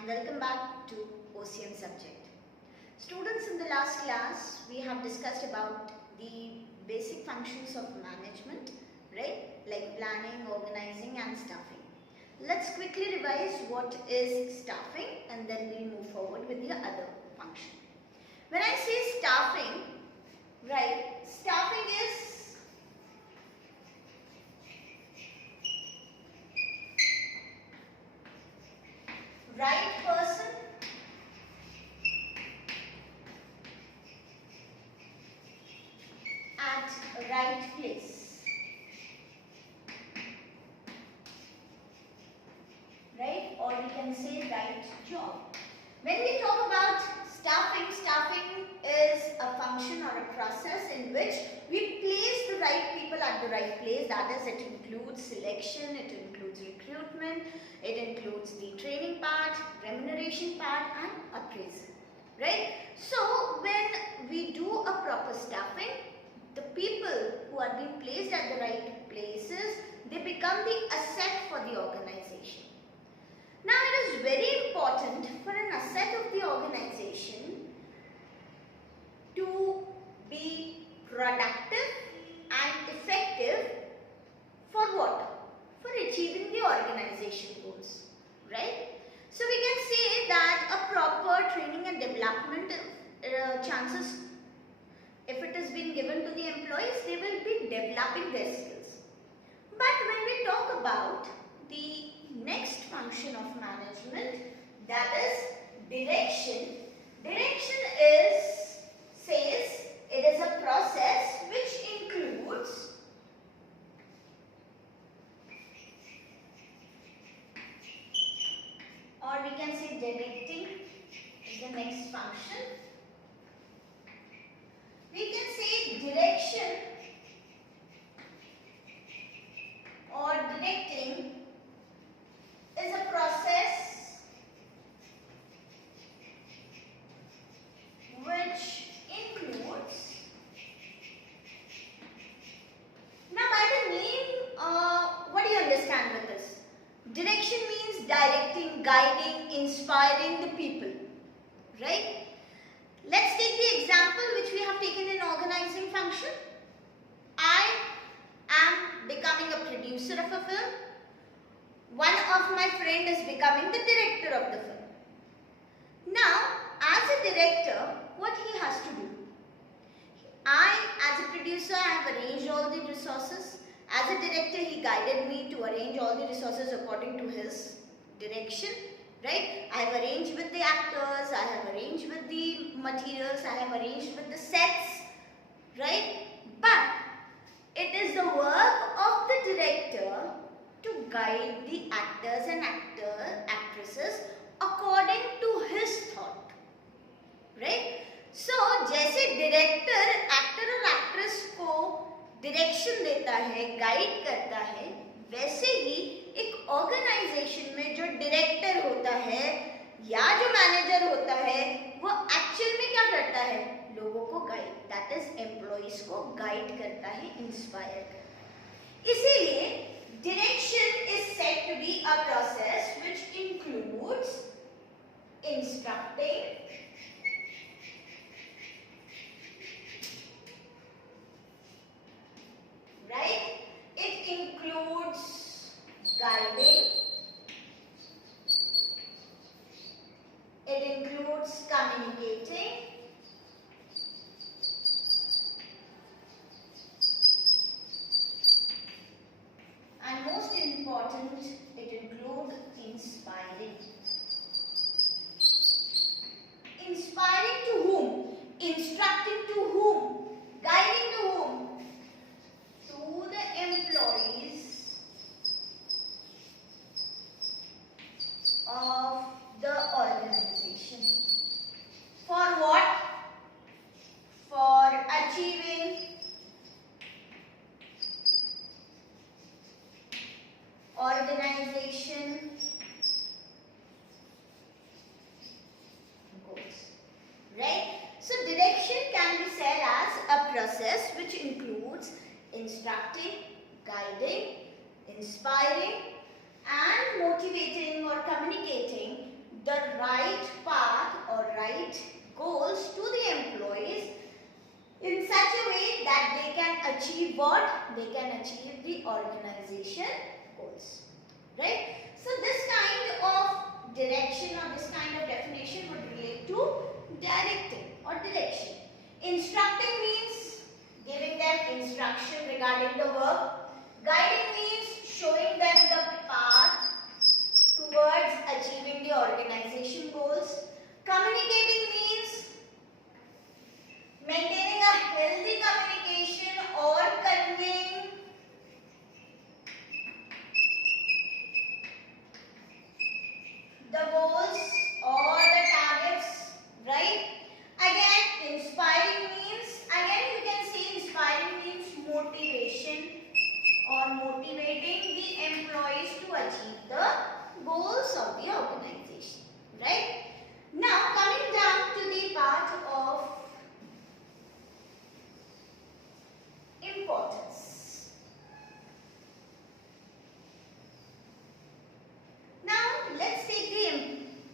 and welcome back to OCM subject. Students, in the last class we have discussed about the basic functions of management, right? Like planning, organizing and staffing. Let's quickly revise what is staffing and then we'll move forward with the other function. When I say staffing, right, staffing is right person at right place, right, or we can say right job. When we talk about staffing, staffing is a function or a process in which we place the right people at the right place. That is, it includes selection, it includes recruitment, it includes the training part, remuneration part and appraisal, right? So when we do a proper staffing, the people who are being placed at the right places, they become the asset for the organization. Now it is very important for an asset of the organization to be productive and effective for what? For achieving the organization goals, right? So we can say that a proper training and development chances, if it is being given to the employees, they will be developing their skills. But when we talk about the next function of management, that is direction. Direction says it is a process which includes or we can say directing is the next function. We can say direction or directing is a process which includes, now by the name, what do you understand with this? Direction means directing, guiding, inspiring the people, right? Let's take the example which we have taken in organizing function. I am becoming a producer of a film. One of my friend is becoming the director of the film. Now, as a director, what he has to do? I, as a producer, I have arranged all the resources. As a director, he guided me to arrange all the resources according to his direction, right? I have arranged with the actors, I have arranged with the materials, I have arranged with the sets, right? But it is the work of the director to guide the actors and actresses according to his thought, right? So, जैसे director actor और actress को direction देता है, guide करता है, वैसे ही एक organization में जो director होता है या जो manager होता है, वो actual में क्या करता है? लोगों को guide, that is employees को guide करता है, inspire करता है. इसीलिए direction is said to be a process which includes instructing, right? It includes guiding, it includes communicating, and most important, it includes inspiring. Inspiring to whom? Instructing to whom? Guiding to whom? To the employees of the organization. For what? For achieving organization goals, right? So direction can be said as a process which includes instructing, guiding, inspiring and motivating or communicating the right path or right goals to the employees in such a way that they can achieve what? They can achieve the organization goals. Right? So this kind of direction or this kind of definition would relate to directing or direction. Instructing means giving them instruction regarding the work. Guiding means showing them the path towards achieving the organization goals. Communicating means maintaining a healthy communication or conveying the goals or the targets, right? Again, inspiring means, again you can say inspiring means motivation or motivating the employees to achieve the goals of the organization, right? Now coming down to the part of importance. Now let's take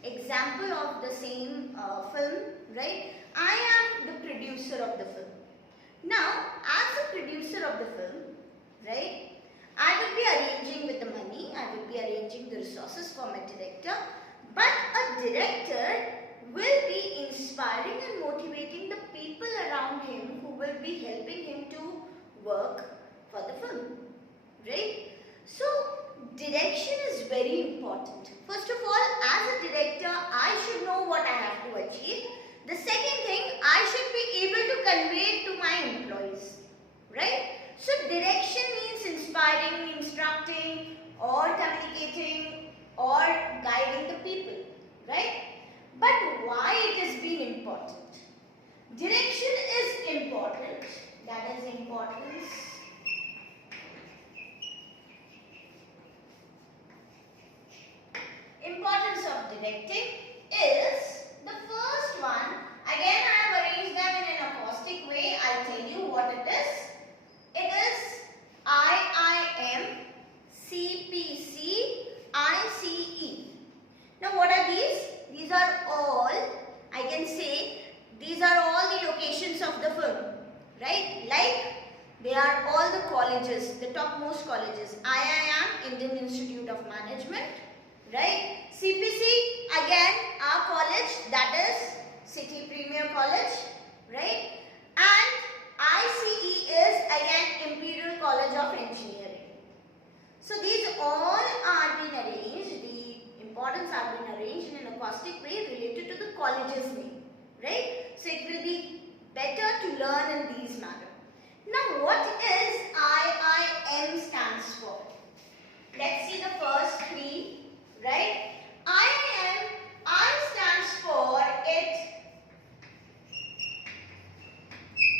the example of the same film, right? I am the producer of the film. Now as a producer of the film, right, I would be arranging with the money, I would be arranging the resources for my director, but a director will be inspiring and motivating the people around him who will be helping him to work for the film, right? So direction is very important. First of all, as a director, I should know what I have to achieve. The second thing, I should be able to convey it to my employees, right? So direction means inspiring, instructing or communicating or guiding the people, right? But why it has been important? Direction is important, that is importance. Importance of directing is the first one. Again, I have arranged them in an acrostic way. I'll tell you what it is. It is IIM, CPC, ICE. Now what are these? These are all, I can say, these are all the locations of the film, right? Like, they are all the colleges, the topmost colleges. IIM, Indian Institute of Management, right? CPC, again, our college, that is City Premier College, right? And ICE is again Imperial College of Engineering. So these all are being arranged, the importance are being arranged in an acrostic way related to the college's name, right? So it will be better to learn in these manner. Now what is IIM stands for? Let's see the first three, right? IIM, I stands for it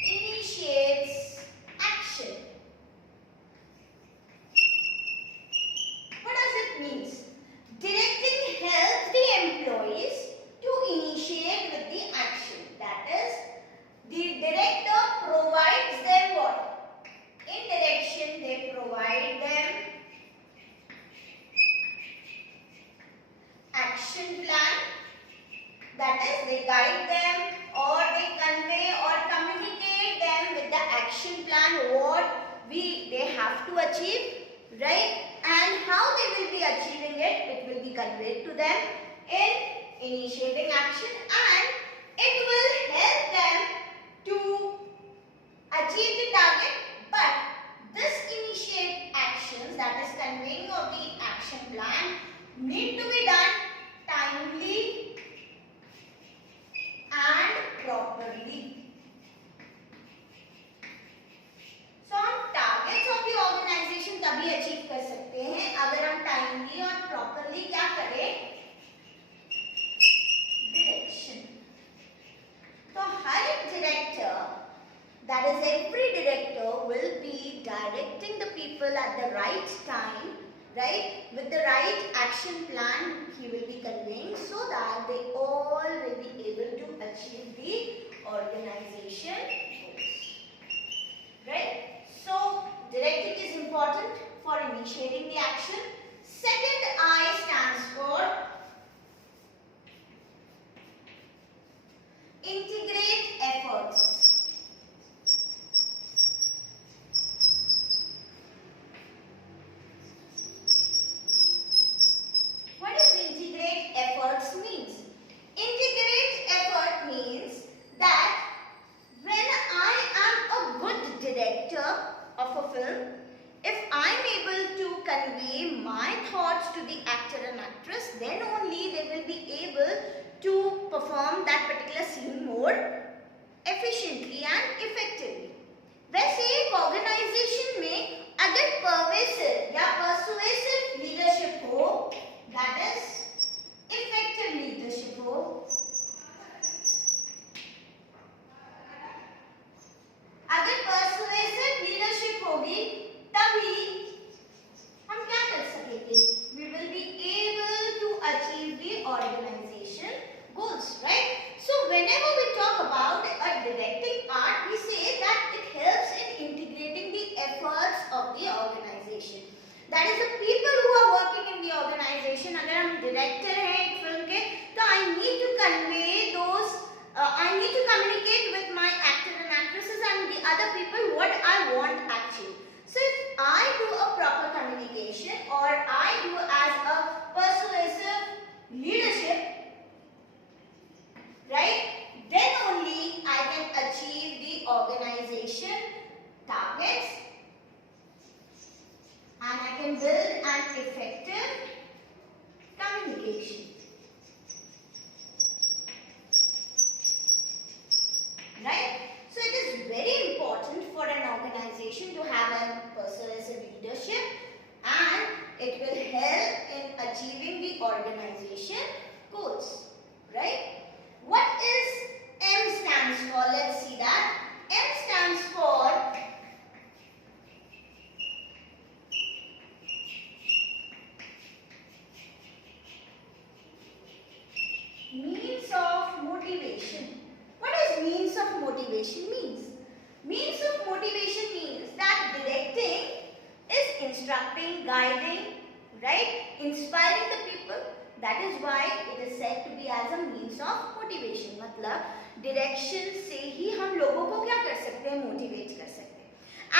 initiates action. What does it mean? Directing helps the employees to initiate with the action. That is, the director provides them what? In direction, they provide them action plan. That is, they guide them or they convey or communicate them with the action plan what they have to achieve, right? And how they will be achieving it, it will be conveyed to them in initiating action, and it will help them to achieve the target. But this initiate actions, that is conveying of the action plan, need to be done timely and properly. So हम targets of the organization तभी achieve कर सकते हैं अगर हम timely और properly क्या करें? Direction. तो हर एक director, that is every director, will be directing the people at the right time, right? With the right action plan he will be conveying so that they all will be able to achieve the organization goals, right? So directing is important for initiating the action. Second I stands for then only they will be able to perform that particular scene more efficiently and effectively. वैसे एक organisation में अगर pervasive या persuasive leadership हो, that is effective leadership हो, अगर persuasive leadership होगी तभी हम क्या कर सकेंगे? We will be able to achieve the organization goals, right? So whenever we talk about a directing art, we say that it helps in integrating the efforts of the organization. That is the people who are working in the organization. अगर हम director हैं एक film के, तो I need to convey those, I need to communicate with my actors and actresses and the other people what I want actually. So if I do a proper communication or I do as a persuasive leadership, right, then only I can achieve the organization targets and I can build an effective communication. Right? So it is very important for an organization to have a persuasive leadership and it will help in achieving the organization goals. Right? What is M stands for? Let's see that. M stands for means of motivation. What does means of motivation means? Means of motivation means that directing is instructing, guiding, right? Inspiring the people. That is why it is said to be as a means of motivation. मतलब direction से ही हम लोगों को क्या कर सकते हैं? Motivate कर सकते हैं.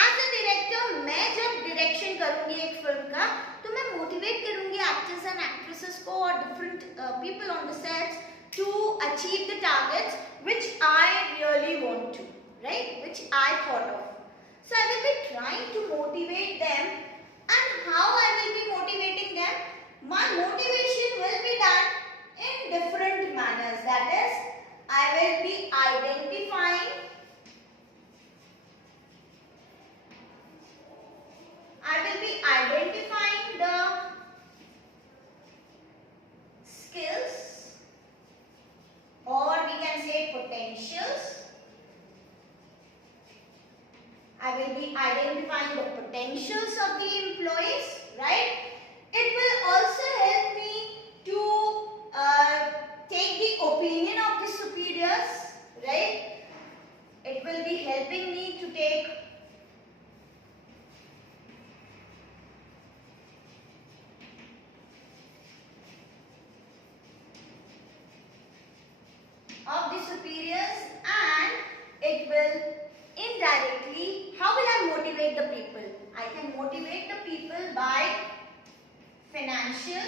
As a director, मैं जब direction करूँगी एक film का, तो मैं motivate करूँगी actors and actresses को और different people on the sets to achieve the targets which I really want to, right? Which I thought of. So I will be trying to motivate them, and how I will be motivating them? My motivation will be done in different manners. That is, I will be identifying the skills, or we can say potentials. I will be identifying the potentials of the employees, right? It will also help me to take the opinion of the superiors, right? It will be helping me to take of the superiors, and it will indirectly, how will I motivate the people? I can motivate the people by financial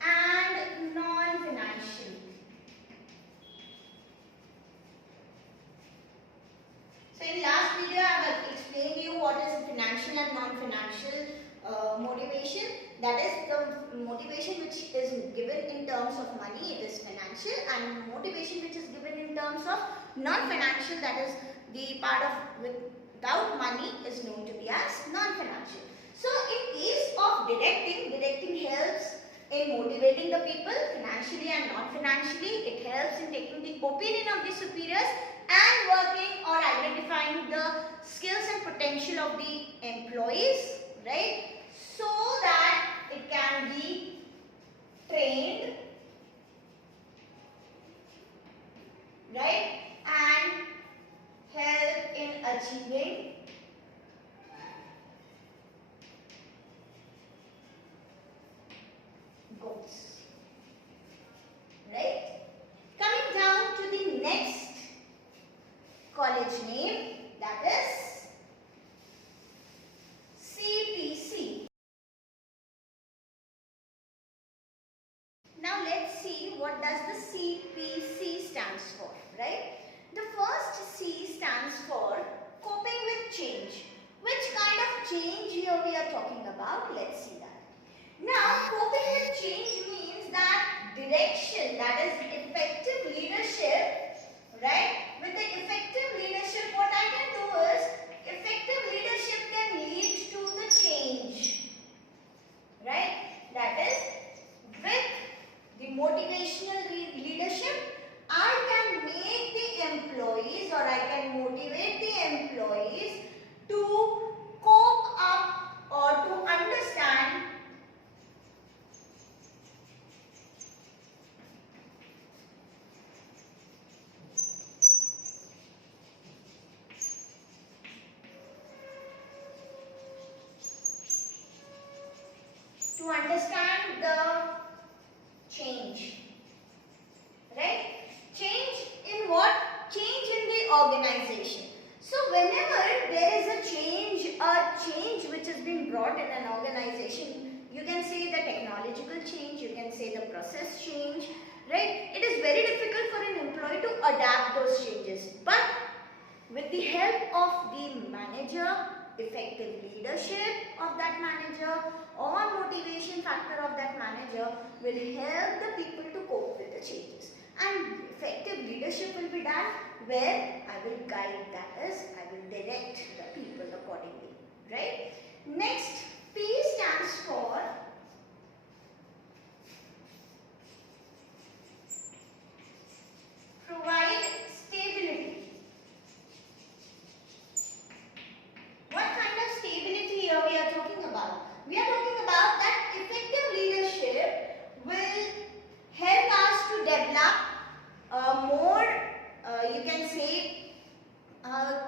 and non-financial. So in last video I have explained you what is financial and non-financial motivation. That is the motivation which is given in terms of money, it is financial, and motivation which is given in terms of non-financial, that is the part of without money, is known to be as non-financial. So in case of directing helps in motivating the people financially and non-financially. It helps in taking the opinion of the superiors and working or identifying the skills and potential of the employees, right? So that it can be trained, right, and help in achieving goals, right? Coming down to the next college name, that is CPC. Now let's see what does the CPC stands for, right? The first C stands for coping with change. Which kind of change here we are talking about? Let's see that. to understand the change, right? Change in what? Change in the organization. So whenever there is a change which has been brought in an organization, you can say the technological change, you can say the process change, right? It is very difficult for an employee to adapt those changes. But with the help of the manager, effective leadership of that manager or motivation factor of that manager will help the people to cope with the changes. And effective leadership will be done where I will guide, that is, I will direct the people accordingly, right? Next, P stands for provide stability. What kind of stability here we are talking about? We are talking about that effective leadership will help us to develop more, you can say,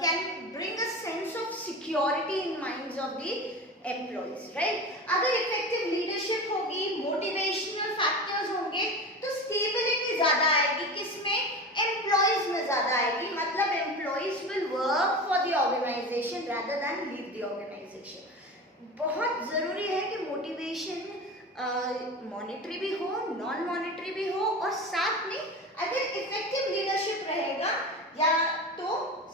can bring a sense of security in minds of the employees, right? अगर effective leadership होगी, motivational factors होंगे, तो stability ज़्यादा आएगी, किसमें? Employees में ज़्यादा आएगी, मतलब employees will work for the organization rather than leave the organization. बहुत ज़रूरी है कि motivation मॉनिटरी भी हो, नॉन मॉनिटरी भी हो, और साथ में अगर इफेक्टिव लीडरशिप रहेगा या तो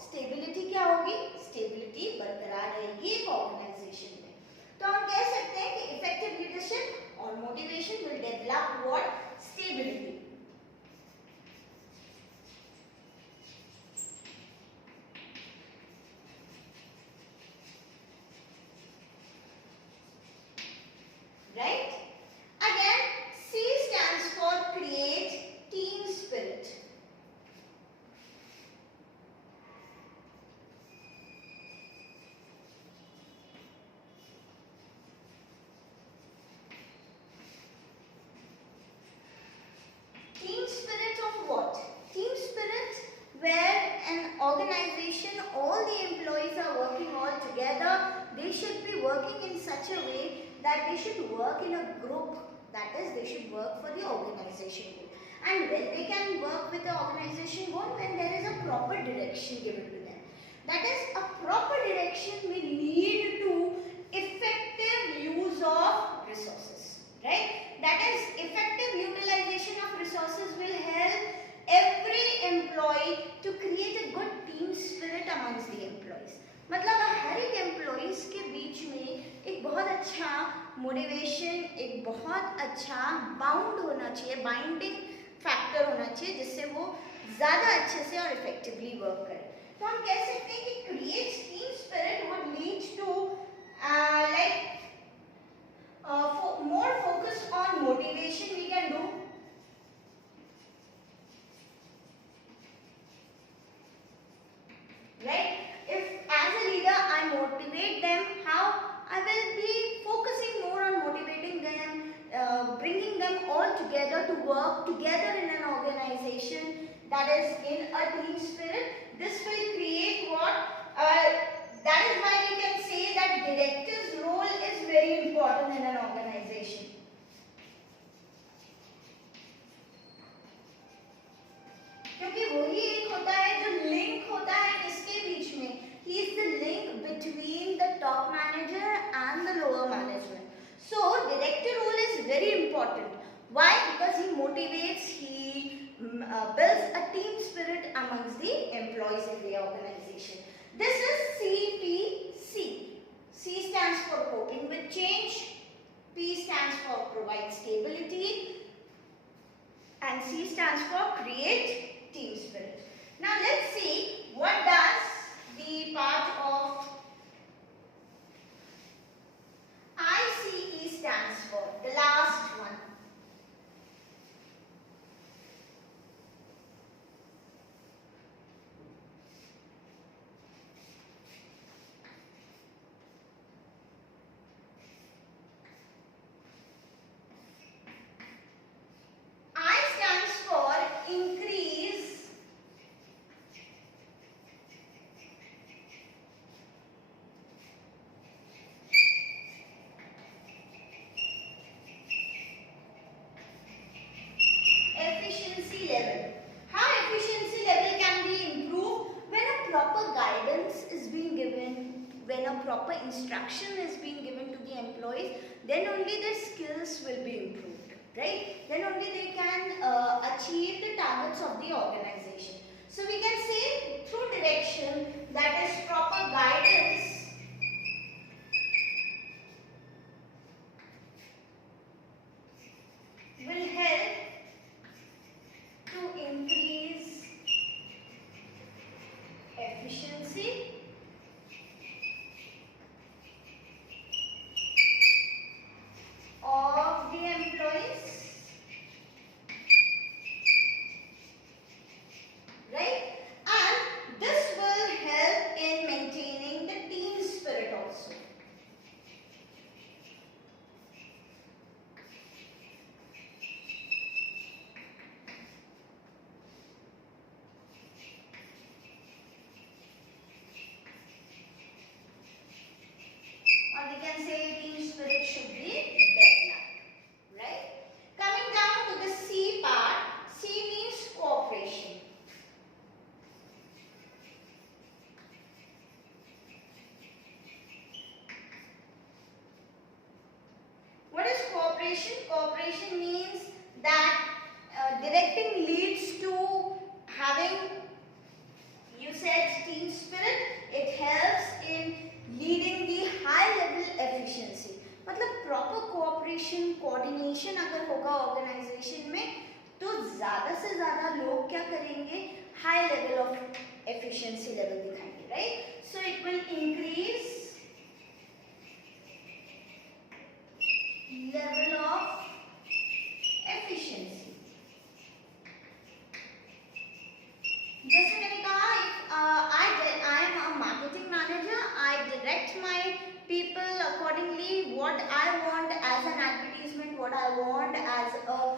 स्टेबिलिटी क्या होगी? स्टेबिलिटी बरकरार रहेगी एक ऑर्गेनाइजेशन में. तो हम कह सकते हैं कि इफेक्टिव लीडरशिप और motivation will develop what? Stability. Right? Again, C stands for create team spirit. Team spirit of what? Team spirit where an organization, all the employees are working all together. They should be working in such a way that they should work in a group, that is, they should work for the organization goal. And when they can work with the organization goal, when there is a proper direction given to them. That is, a proper direction will lead to effective use of resources, right? That is, effective utilization of resources will help every employee to create a good team spirit amongst the employees. मतलब हर एक employees के बीच में एक बहुत अच्छा motivation, एक बहुत अच्छा बाउंड होना चाहिए, बाइंडिंग फैक्टर होना चाहिए, जिससे वो ज़्यादा अच्छे से और इफेक्टिवली वर्क करें. तो हम कह सकते हैं कि create team spirit would lead to more focus on motivation we can do. Right? If as a leader I motivate them, how? I will be focusing more on motivating them, bringing them all together to work together in an organization, that is in a team spirit. This will create what? That is why we can say that director's role is very important in an organization. क्योंकि वही एक होता है जो link होता है इसके बीच में. He is the link between the top manager and the lower management. So director role is very important. Why? Because he motivates, he builds a team spirit amongst the employees in the organization. This is CPC. C stands for coping with change, P stands for provide stability, and C stands for create team spirit. Now let's see what does the part of ICE stands for, the last one. I stands for increase proper instruction is being given to the employees, then only their skills will be improved, right? Then only they can achieve the targets of the organization. So we can say through direction, that is proper guidance, will help to increase efficiency of the employees, right? And this will help in maintaining the team spirit also. Or we can say team spirit should be developed, right? Coming down to the C part, C means cooperation. What is cooperation? Cooperation means that directing leads to having, you said, team spirit. It helps in leading the high level efficiency. मतलब proper cooperation, coordination अगर होगा organization में, तो ज़्यादा से ज़्यादा लोग क्या करेंगे? High level of efficiency level दिखाएंगे, right? So it will increase level of efficiency. जैसे मैंने कहा, I am a marketing manager. I direct my people accordingly. What I want as an advertisement, what I want as a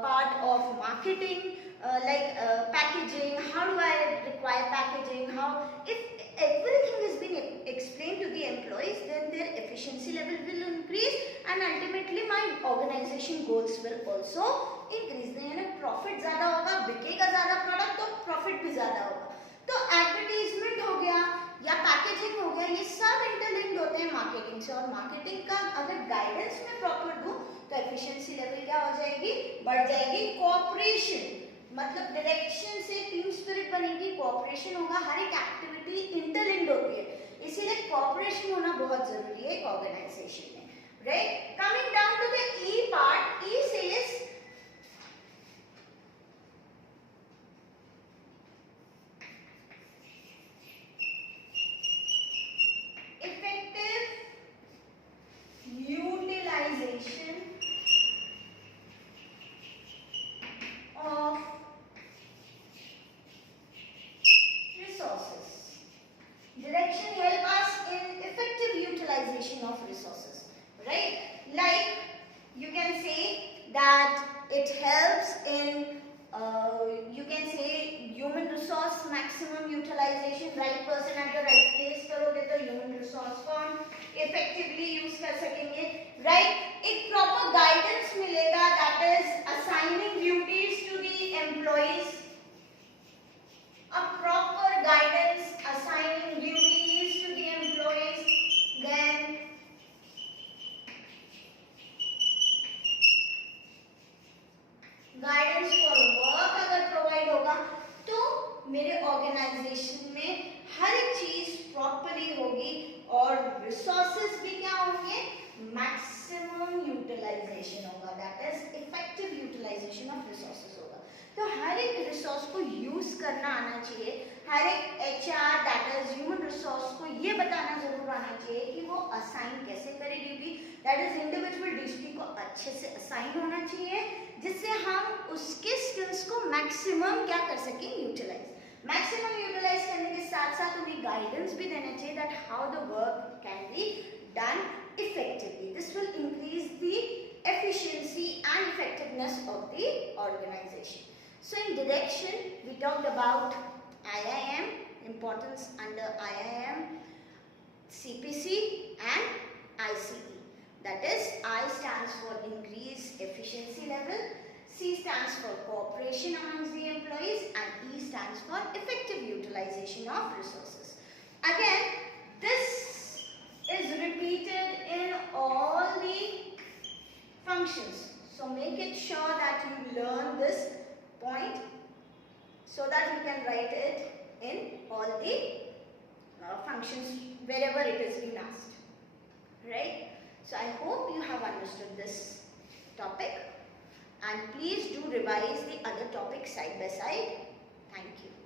part of marketing, like packaging. How do I require packaging? How, if everything has been explained to the employees, then their efficiency level will increase, and ultimately my organization goals will also increase. यानी profit ज़्यादा होगा, बिकेगा ज़्यादा product तो profit भी ज़्यादा होगा. तो एडवर्टीजमेंट हो गया या पैकेजिंग हो गया, ये सब इंटरलिंक्ड होते हैं मार्केटिंग से. और मार्केटिंग का अगर गाइडेंस में प्रॉपर दूं तो एफिशिएंसी लेवल क्या हो जाएगी? बढ़ जाएगी. कोऑपरेशन मतलब डायरेक्शन से टीम स्पिरिट बनेगी, कोऑपरेशन होगा. हर एक एक्टिविटी इंटरलिंक्ड होती है, इसीलिए कोऑपरेशन होना बहुत जरूरी है एक ऑर्गेनाइजेशन में, right? Coming down to the E part, E says utilization of resources. Direction help us in effective utilization of resources, right? Like you can say that it helps in you can say human resource maximum utilization. Right person at the right place करोगे तो human resource को effectively use कर सकेंगे, right? एक proper guidance मिलेगा, that is assigning duties to the employees. A proper guidance assigning duties to the employees, then guidance for work अगर provide होगा तो मेरे ऑर्गेनाइजेशन में हर एक चीज प्रॉपर्ली होगी और रिसोर्सेज भी क्या होंगे? मैक्सिमम यूटिलाइजेशन होगा, that is effective utilisation of resources होगा. तो हर एक रिसोर्स को यूज करना आना चाहिए. हर एक HR that is human resource को ये बताना जरूर आना चाहिए कि वो असाइन कैसे करे duty, that is individual duty को अच्छे से असाइन होना चाहिए, जिससे हम उसके स्किल्स को मैक्सिमम क्या कर सकें? यूटिलाइज. मैक्सिमम यूटिलाइज करने के साथ साथ उन्हें गाइडेंस भी देना चाहिए that how the work can be done effectively. This will increase the efficiency and effectiveness of the organization. So in direction we talked about IIM, importance under IIM, CPC and ICE. That is, I stands for increased efficiency level, C stands for cooperation amongst the employees, and E stands for effective utilization of resources. Again, this functions. So make it sure that you learn this point so that you can write it in all the functions wherever it is being asked. Right? So I hope you have understood this topic, and please do revise the other topics side by side. Thank you.